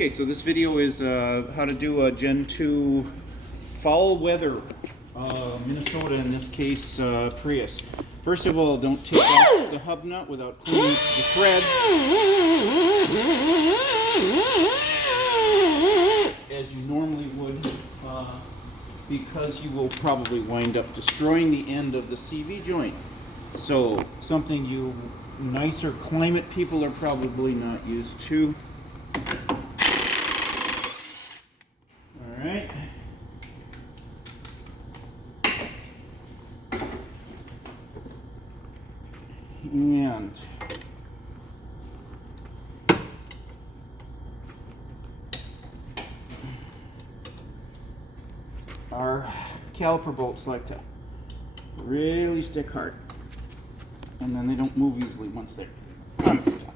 Okay, so this video is how to do a Gen 2 foul weather Minnesota, in this case Prius. First of all, don't take off the hub nut without cleaning the thread, as you normally would, because you will probably wind up destroying the end of the CV joint. So something you nicer climate people are probably not used to. Alright. And our caliper bolts like to really stick hard, and then they don't move easily once they're unstuck.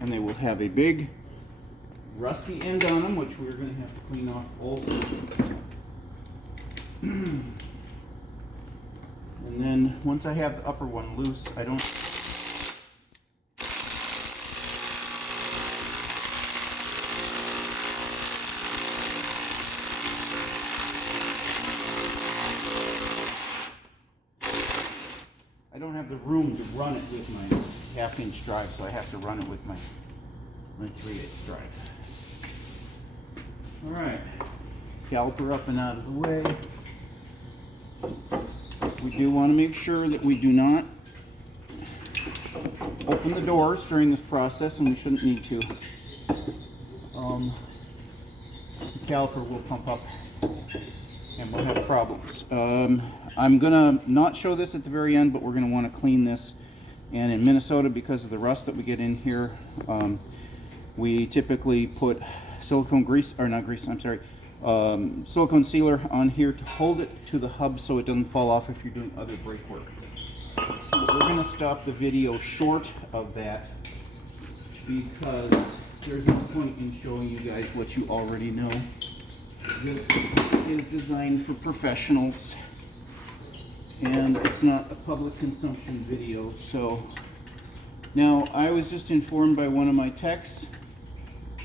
And they will have a big rusty end on them, which we're going to have to clean off also. And then once I have the upper one loose, I don't have the room to run it with my half-inch drive, so I have to run it with my 3/8 drive. Alright, caliper up and out of the way. We do want to make sure that we do not open the doors during this process, and we shouldn't need to. The caliper will pump up and we'll have problems. I'm going to not show this at the very end, but we're going to want to clean this. And in Minnesota, because of the rust that we get in here, we typically put silicone grease, or not grease, I'm sorry, silicone sealer on here to hold it to the hub so it doesn't fall off if you're doing other brake work. So we're going to stop the video short of that because there's no point in showing you guys what you already know. This is designed for professionals, and it's not a public consumption video. So now, I was just informed by one of my techs,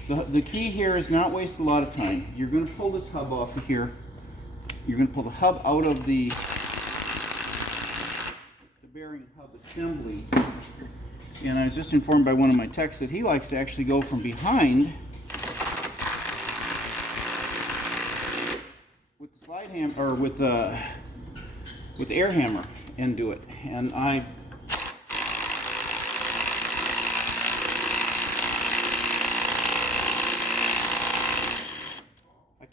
the key here is not waste a lot of time. You're going to pull this hub off of here. You're going to pull the hub out of the bearing hub assembly. And I was just informed by one of my techs that he likes to actually go from behind with the slide hammer, or with the air hammer, and do it. And I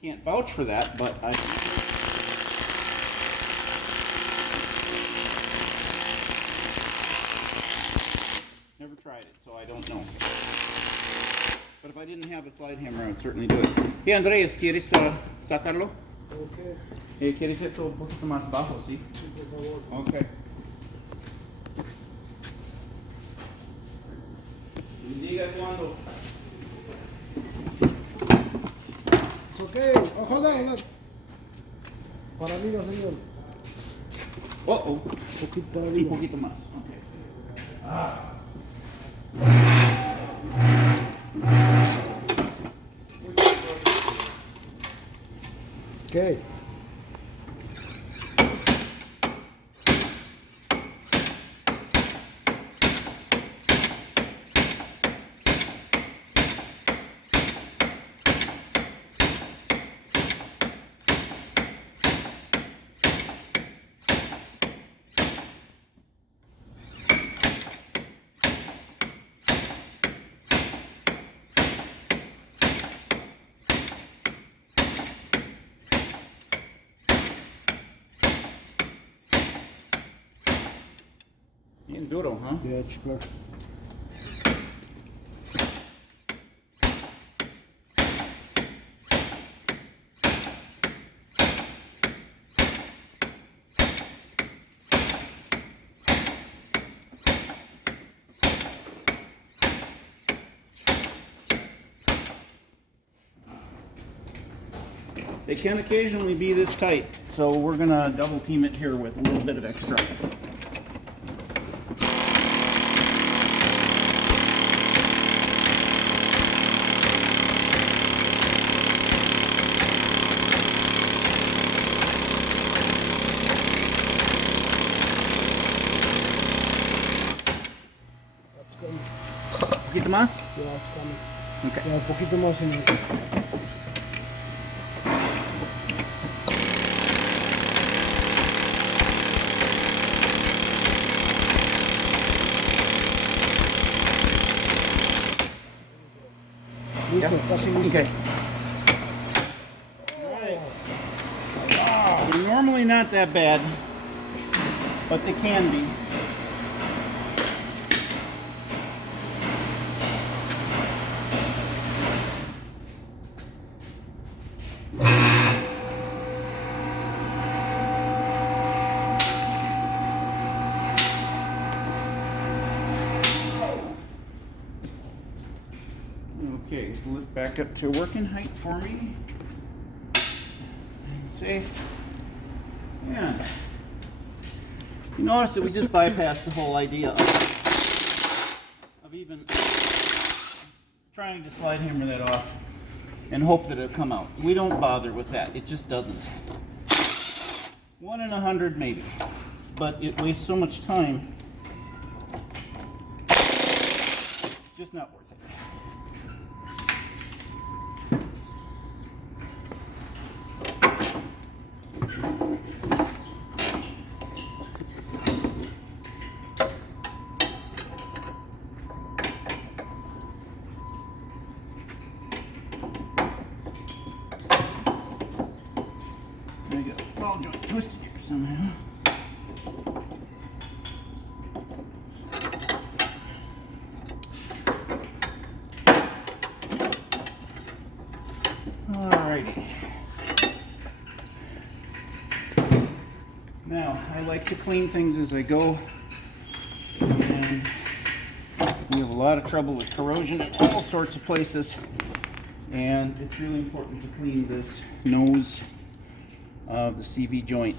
can't vouch for that, but I never tried it, so I don't know. But if I didn't have a slide hammer, I would certainly do it. Hey, Andrés, ¿quieres sacarlo? Okay. ¿Quieres esto un poquito más bajo, sí? Sí, por favor. Okay. Diga cuándo. Okay, hold on. Para arriba, señor. Un poquito más. Okay. Okay. Bien duro, huh? Yeah, it's clear. They can occasionally be this tight, so we're gonna double team it here with a little bit of extra. ¿Un poquito más? Ya, it's coming. Okay. Ya, un poquito más, señor. Listo, casi listo. Okay. They're normally not that bad, but they can be. Okay, lift back up to working height for me. Safe. And you notice that we just bypassed the whole idea of even trying to slide hammer that off and hope that it'll come out. We don't bother with that. It just doesn't. 1 in 100 maybe. But it wastes so much time. Just not worth it. There you go. Ball joint twisted here somehow. Alrighty. Now, I like to clean things as I go, and we have a lot of trouble with corrosion in all sorts of places, and it's really important to clean this nose of the CV joint.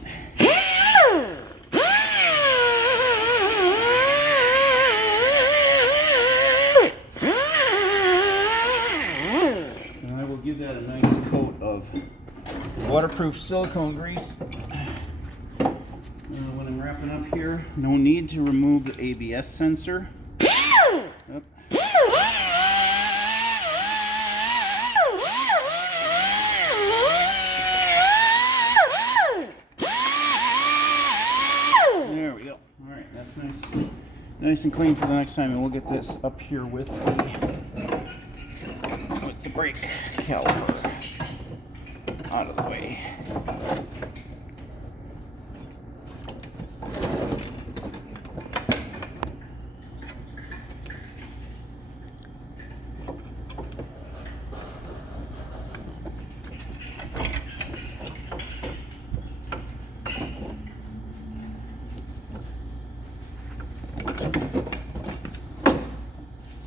And I will give that a nice coat of waterproof silicone grease. When I'm wrapping up here, no need to remove the ABS sensor. Yep. There we go. All right, that's nice and clean for the next time, and we'll get this up here with the brake caliper out of the way.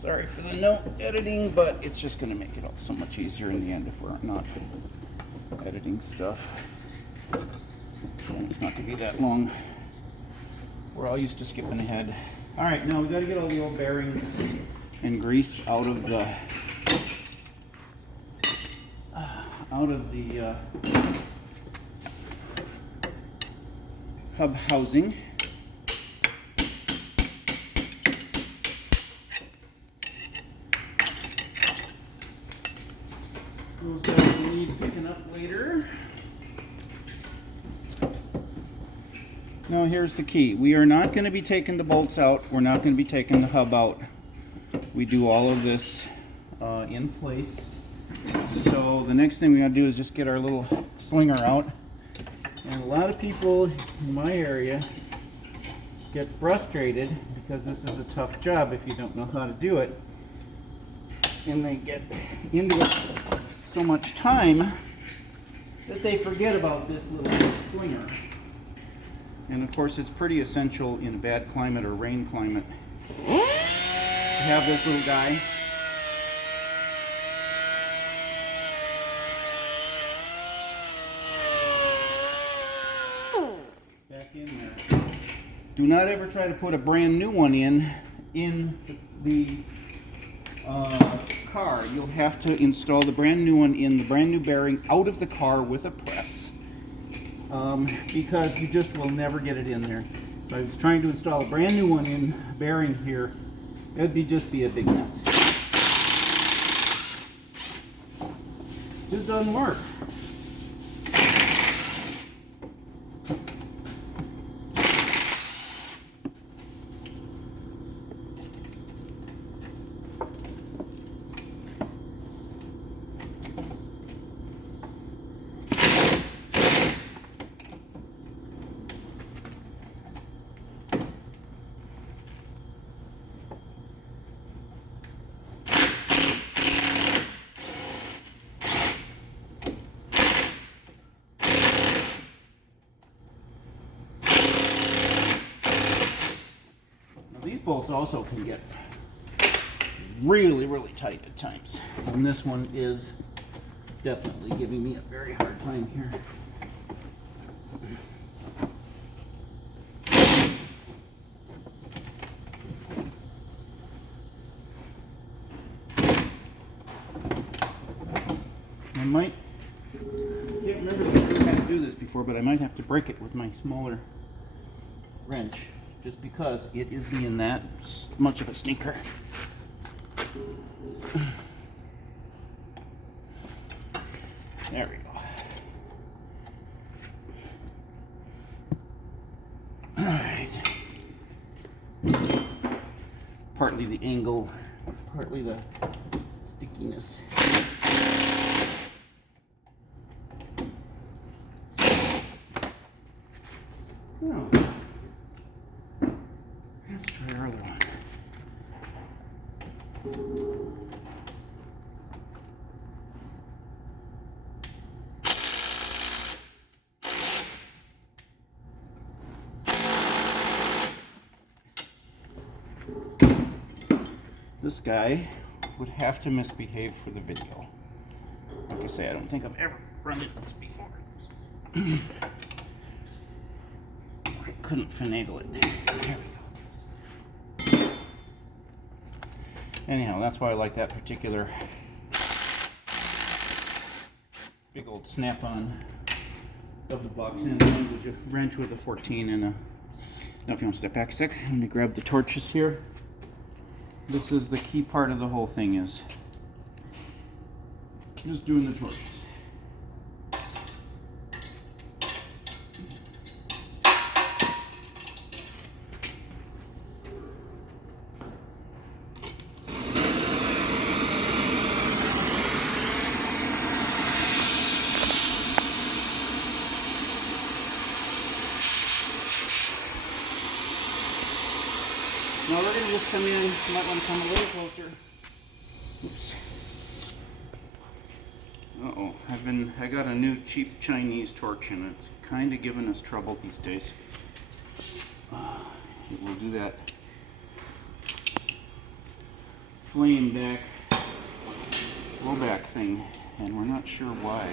Sorry for the no editing, but it's just going to make it all so much easier in the end if we're not editing stuff. And it's not going to be that long. We're all used to skipping ahead. All right, now we got to get all the old bearings and grease out of the hub housing. Those guys will need picking up later. Now here's the key. We are not going to be taking the bolts out. We're not going to be taking the hub out. We do all of this in place. So the next thing we got to do is just get our little slinger out. And a lot of people in my area get frustrated because this is a tough job if you don't know how to do it. And they get into it so much time that they forget about this little slinger. And of course it's pretty essential in a bad climate or rain climate to have this little guy. Do not ever try to put a brand new one in the car. You'll have to install the brand new one in the brand new bearing out of the car with a press, because you just will never get it in there. If I was trying to install a brand new one in bearing here, it'd just be a big mess. Just doesn't work. These bolts also can get really, really tight at times. And this one is definitely giving me a very hard time here. I can't remember if I had to do this before, but I might have to break it with my smaller wrench, just because it is being that much of a stinker. There we go. All right. Partly the angle, partly the stickiness. Oh. Let's try our other one. This guy would have to misbehave for the video. Like I say, I don't think I've ever run into this before. I couldn't finagle it. There we go. Anyhow, that's why I like that particular big old snap-on of the box end wrench with a 14 and a... Now if you want to step back a sec, I'm going to grab the torches here. This is the key part of the whole thing, is just doing the torches. Now we're going to just come in, you might want to come a little closer. Oops. Uh-oh, I got a new cheap Chinese torch and it's kind of giving us trouble these days. It will do that flame back, blowback thing, and we're not sure why.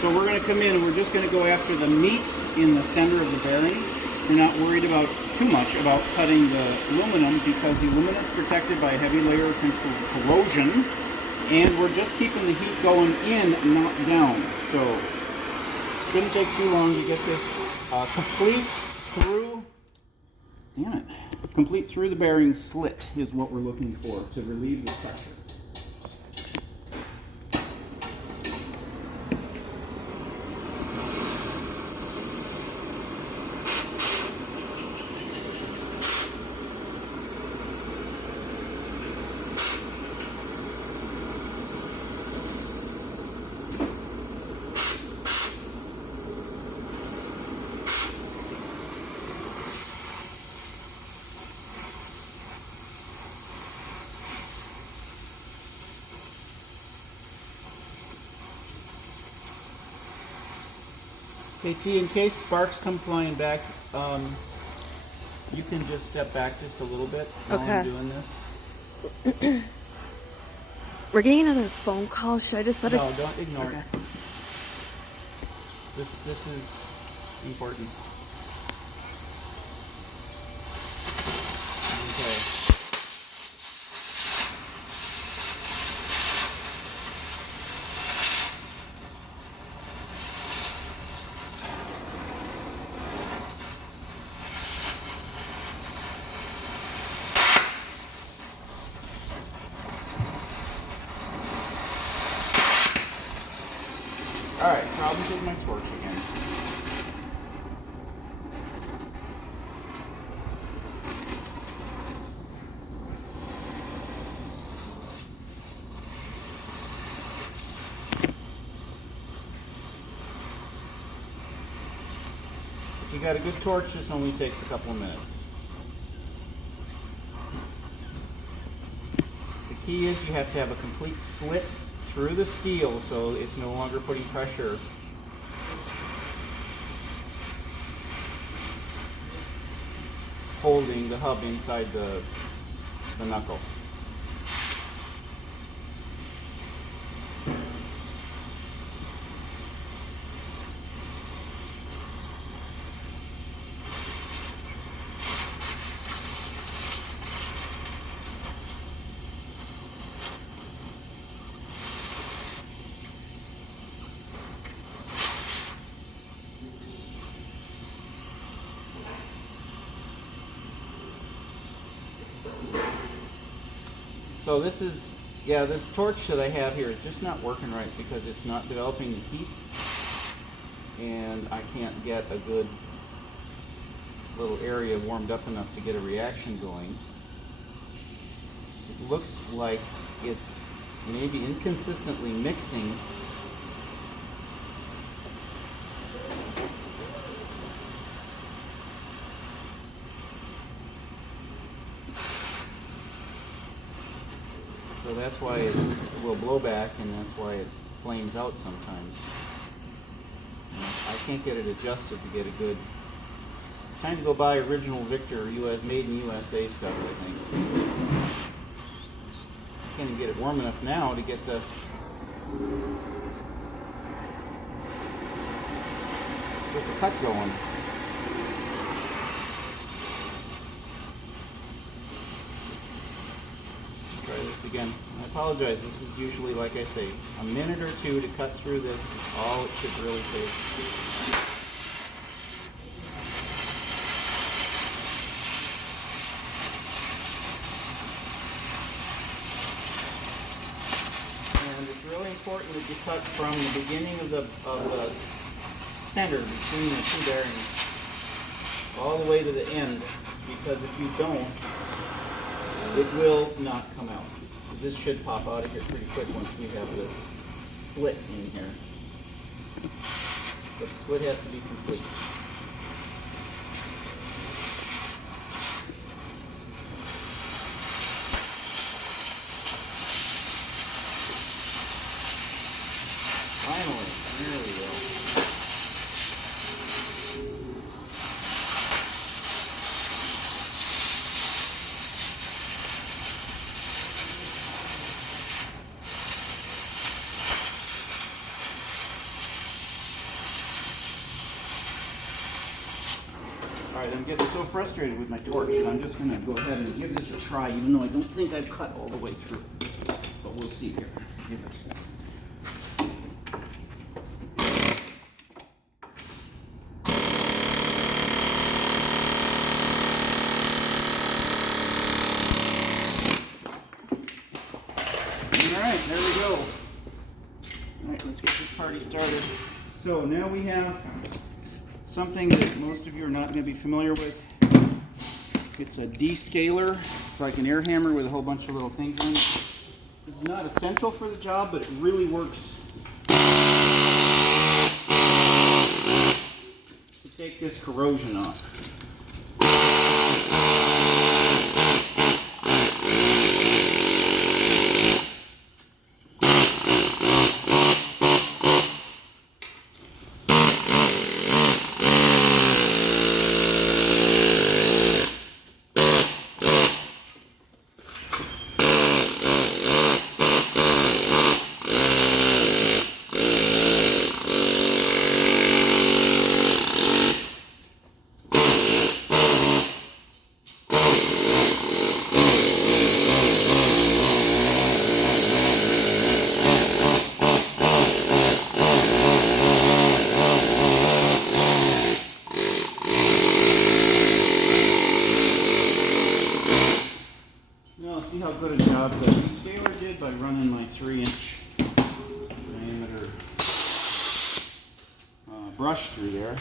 So we're going to come in and we're just going to go after the meat in the center of the bearing. We're not worried about too much about cutting the aluminum, because the aluminum is protected by a heavy layer of corrosion, and we're just keeping the heat going in, not down. So it shouldn't take too long to get this complete through. Damn it! Complete through the bearing slit is what we're looking for to relieve the pressure. Okay, T, in case sparks come flying back, You can just step back just a little bit while Okay. I'm doing this. We're getting another phone call. Should I just let No, it? don't ignore Okay. it. This is important. Okay. Alright, problems with my torch again. If you got a good torch, this only takes a couple of minutes. The key is you have to have a complete slit through the steel so it's no longer putting pressure holding the hub inside the knuckle. So this is, yeah, this torch that I have here is just not working right because it's not developing the heat and I can't get a good little area warmed up enough to get a reaction going. It looks like it's maybe inconsistently mixing. So that's why it will blow back and that's why it flames out sometimes. I can't get it adjusted to get a good... Time to go buy original Victor US, made in USA stuff, I think. Can't even get it warm enough now to get the cut going. Try this again. I apologize, this is usually, like I say, a minute or two to cut through this is all it should really take. And it's really important that you cut from the beginning of the center between the two bearings all the way to the end, because if you don't, it will not come out. This should pop out of here pretty quick once you have the slit in here. But the slit has to be complete. Finally, there we go. Alright, I'm getting so frustrated with my torch that I'm just going to go ahead and give this a try, even though I don't think I've cut all the way through. But we'll see here. Give it. Alright, there we go. Alright, let's get this party started. So now we have something that most of you are not going to be familiar with. It's a descaler. It's like an air hammer with a whole bunch of little things on it. This is not essential for the job, but it really works to take this corrosion off. see how good a job the scaler did by running my 3-inch diameter brush through there.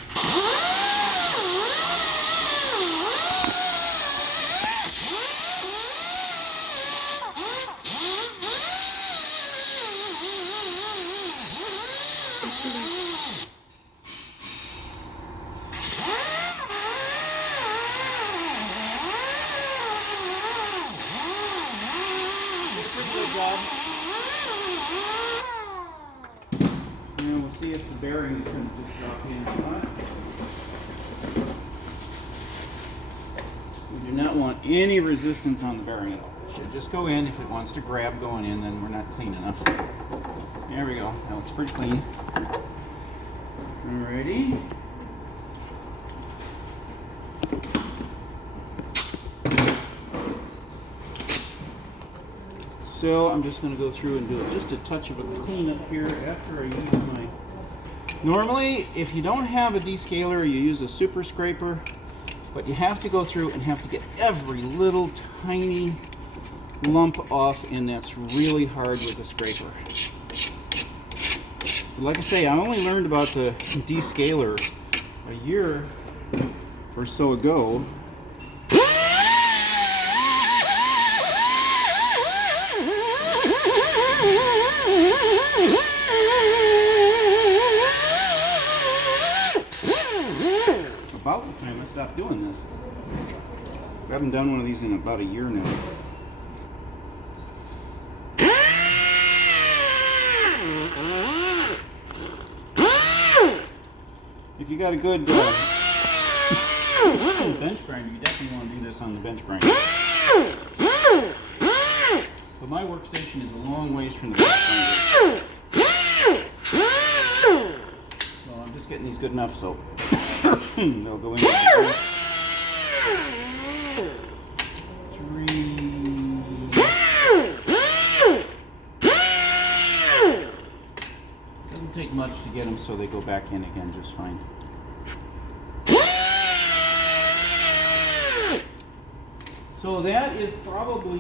And we'll see if the bearing can just drop in or not. We do not want any resistance on the bearing at all. It should just go in. If it wants to grab going in, then we're not clean enough. There we go. That looks pretty clean. Alrighty. So I'm just going to go through and do just a touch of a cleanup here after I use my... Normally, if you don't have a descaler, you use a super scraper, but you have to go through and have to get every little tiny lump off, and that's really hard with a scraper. But like I say, I only learned about the descaler a year or so ago. About the time I stopped doing this. I haven't done one of these in about a year now. If you got a good bench grinder, you definitely want to do this on the bench grinder. But my workstation is a long ways from the bench grinder. So I'm just getting these good enough so they'll go in. 3. Doesn't take much to get them so they go back in again just fine. So that is probably,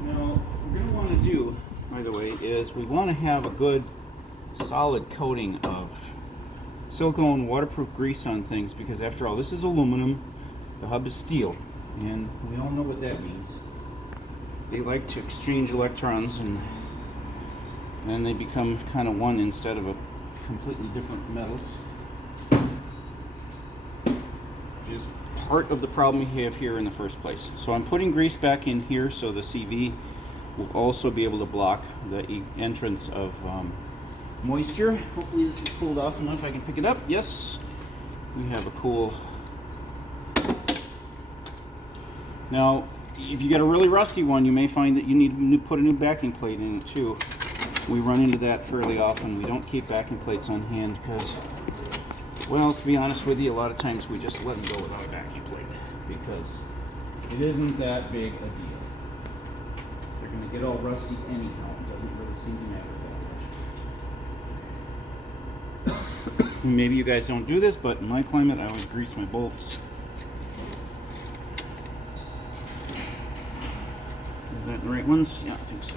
what we're going to want to do, by the way, is we want to have a good solid coating of silicone waterproof grease on things, because after all, this is aluminum, the hub is steel, and we all know what that means. They like to exchange electrons, and then they become kind of one instead of a completely different metals. Which is part of the problem we have here in the first place. So I'm putting grease back in here so the CV will also be able to block the entrance of moisture. Hopefully this is cooled off enough I can pick it up. Yes, we have a cool. Now, if you get a really rusty one, you may find that you need to put a new backing plate in it too. We run into that fairly often. We don't keep backing plates on hand because, well, to be honest with you, a lot of times we just let them go without a backing plate because it isn't that big a deal. They're going to get all rusty anyhow. It doesn't really seem to matter that much. Maybe you guys don't do this, but in my climate, I always grease my bolts. Is that the right ones? Yeah, I think so.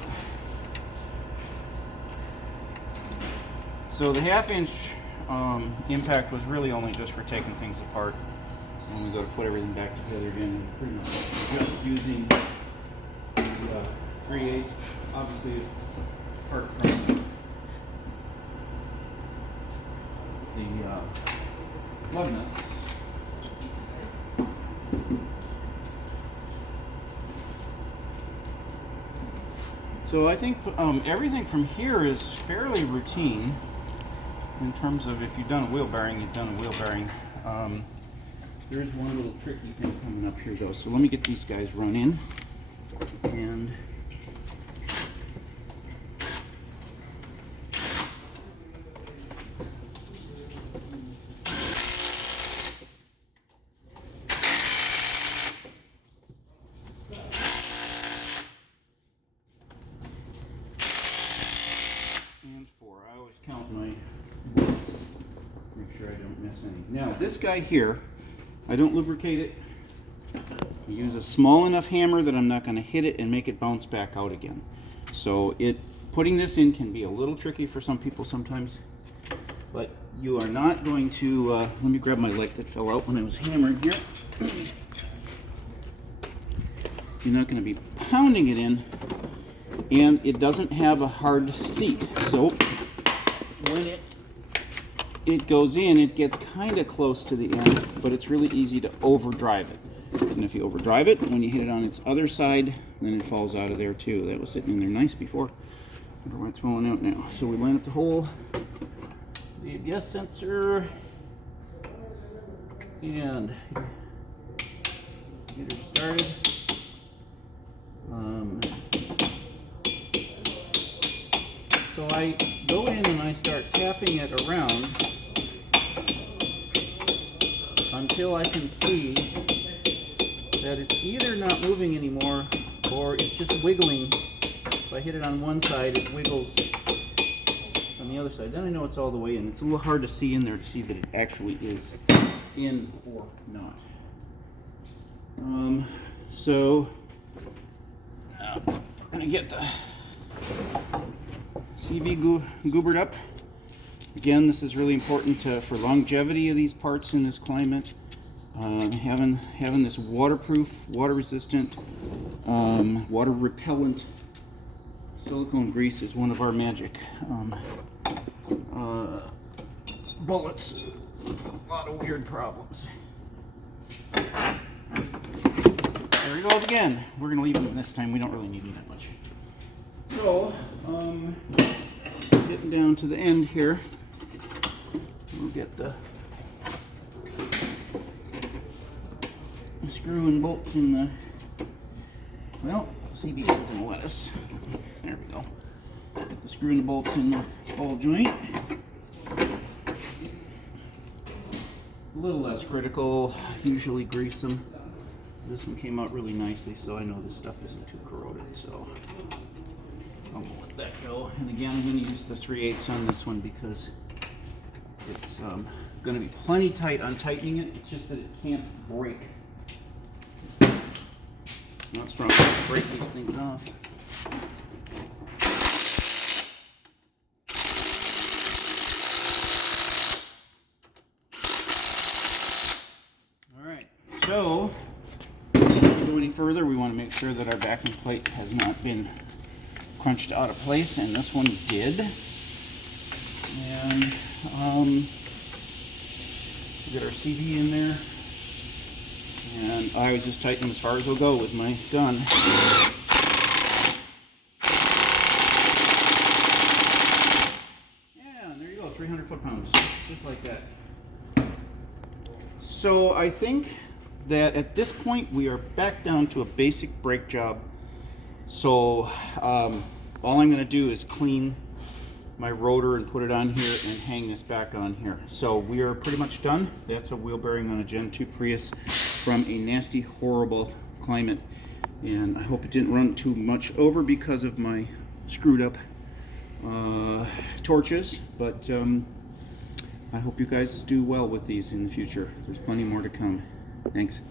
So the 1/2 inch impact was really only just for taking things apart when we go to put everything back together again. And pretty much just using 3/8. Obviously, it's apart from the lug nuts. So I think everything from here is fairly routine in terms of if you've done a wheel bearing, you've done a wheel bearing. There is one little tricky thing coming up here though. So let me get these guys run in and count my bolts, make sure I don't miss any. Now this guy here, I don't lubricate it. Use a small enough hammer that I'm not going to hit it and make it bounce back out again. So putting this in can be a little tricky for some people sometimes, but you are not going to, let me grab my leg that fell out when I was hammering here. You're not going to be pounding it in, and it doesn't have a hard seat. So when it goes in, it gets kind of close to the end, but it's really easy to overdrive it. And if you overdrive it, when you hit it on its other side, then it falls out of there too. That was sitting in there nice before. I wonder why it's falling out now. So we line up the hole, the ABS sensor, and get her started. So I go in and I start tapping it around until I can see that it's either not moving anymore or it's just wiggling. If I hit it on one side, it wiggles on the other side. Then I know it's all the way in. It's a little hard to see in there to see that it actually is in or not. So I'm going to get the CV goobered up. Again, this is really important for longevity of these parts in this climate. Having this waterproof, water resistant, water repellent silicone grease is one of our magic bullets. A lot of weird problems. There he goes again. We're going to leave him this time. We don't really need him that much. So, getting down to the end here, we'll get the screw and bolts in the, well, CB isn't going to let us. There we go. Get the screw and the bolts in the ball joint. A little less critical, usually grease them. This one came out really nicely, so I know this stuff isn't too corroded, so I'm going to let that go. And again, I'm going to use the 3/8 on this one because it's going to be plenty tight on tightening it. It's just that it can't break. It's not strong enough to break these things off. Alright, so before we go any further, we want to make sure that our backing plate has not been crunched out of place, and this one did. And we get our CV in there. And I always just tighten them as far as they'll go with my gun. Yeah, and there you go, 300 foot-pounds, just like that. So I think that at this point we are back down to a basic brake job. So all I'm going to do is clean my rotor and put it on here and hang this back on here. So we are pretty much done. That's a wheel bearing on a Gen 2 Prius from a nasty, horrible climate. And I hope it didn't run too much over because of my screwed up torches. But I hope you guys do well with these in the future. There's plenty more to come. Thanks.